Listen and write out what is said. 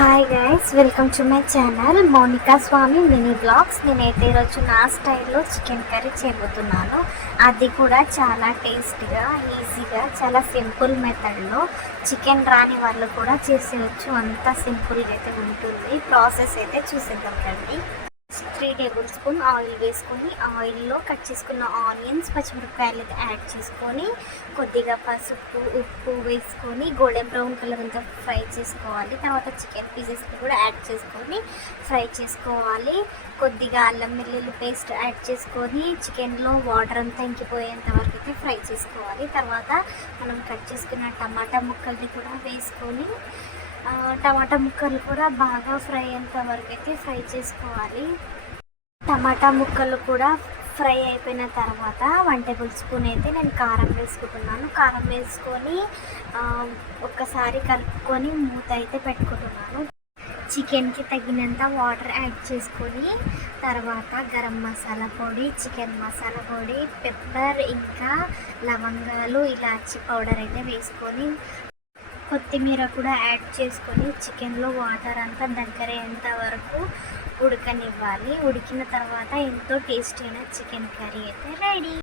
Hi guys, welcome to my channel Mounika Swamy mini blogs. నేనైతే ఈరోజు నా స్టైల్లో చికెన్ కర్రీ చేయబోతున్నాను. అది కూడా చాలా టేస్టీగా, ఈజీగా, చాలా సింపుల్ మెథడ్లో చికెన్ రాని వాళ్ళు కూడా చేసేయచ్చు. అంత సింపుల్గా అయితే ఉంటుంది. ప్రాసెస్ అయితే చూసేద్దాం రండి. 3 టేబుల్ స్పూన్ ఆయిల్ వేసుకొని ఆయిల్లో కట్ చేసుకున్న ఆనియన్స్, పచ్చిమిరపకాయలు అయితే యాడ్ చేసుకొని కొద్దిగా పసుపు, ఉప్పు వేసుకొని గోల్డెన్ బ్రౌన్ కలర్ అంతా ఫ్రై చేసుకోవాలి. తర్వాత చికెన్ పీసెస్ని కూడా యాడ్ చేసుకొని ఫ్రై చేసుకోవాలి. కొద్దిగా అల్లం వెల్లుల్లి పేస్ట్ యాడ్ చేసుకొని చికెన్లో వాటర్ అంతా ఇంకిపోయేంత వరకు అయితే ఫ్రై చేసుకోవాలి. తర్వాత మనం కట్ చేసుకున్న టమాటా ముక్కల్ని కూడా వేసుకొని టమాటా ముక్కలు కూడా బాగా ఫ్రై అయ్యేంత వరకు అయితే ఫ్రై చేసుకోవాలి. టమాటా ముక్కలు కూడా ఫ్రై అయిపోయిన తర్వాత 1 టేబుల్ స్పూన్ అయితే నేను కారం వేసుకుంటున్నాను. కారం వేసుకొని ఒక్కసారి కలుపుకొని మూత అయితే పెట్టుకుంటున్నాను. చికెన్కి తగినంత వాటర్ యాడ్ చేసుకొని తర్వాత గరం మసాలా పొడి, చికెన్ మసాలా పొడి, పెప్పర్, ఇంకా లవంగాలు, ఇలాచి పౌడర్ అయితే వేసుకొని కొత్తిమీర కూడా యాడ్ చేసుకొని చికెన్లో వాటర్ అంతా దగ్గరయ్యేంత వరకు ఉడకనివ్వాలి. ఉడికిన తర్వాత ఎంతో టేస్టీ అయిన చికెన్ కర్రీ అయితే రెడీ.